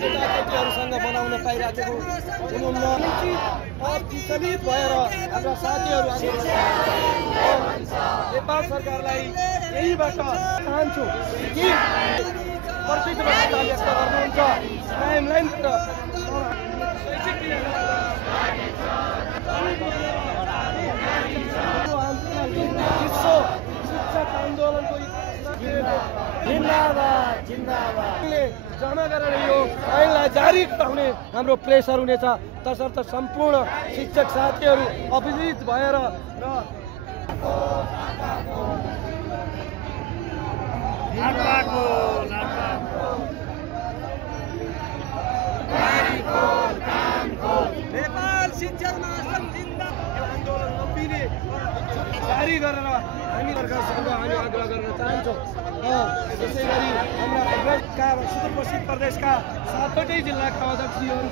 केटाकेटीहरूसँग बनाउन पाइराखेको विचलित भएर हाम्रा साथीहरू नेपाल सरकारलाई यहीबाट चाहन्छु कि प्रतिबद्धता व्यक्त गर्नुहुन्छ टाइमलाइनबाट शिक्षक आन्दोलनको जिन्दाबाद जिन्दाबादले जमा गरेर यो ऐनलाई जारी राख्ने हाम्रो प्रेसर हुनेछ। तसर्थ सम्पूर्ण शिक्षक साथीहरू अभिजित भएर र नेपाल शिक्षक महासंघ जिन्दाबाद आन्दोलन नबिने जारी गरेर हामी सरकारसँग हामी आग्रह गर्न चाहन्छौँ। त्यसै गरी हाम्रा सुदूरपश्चिम प्रदेशका 7वटै जिल्लाका अध्यक्षहरू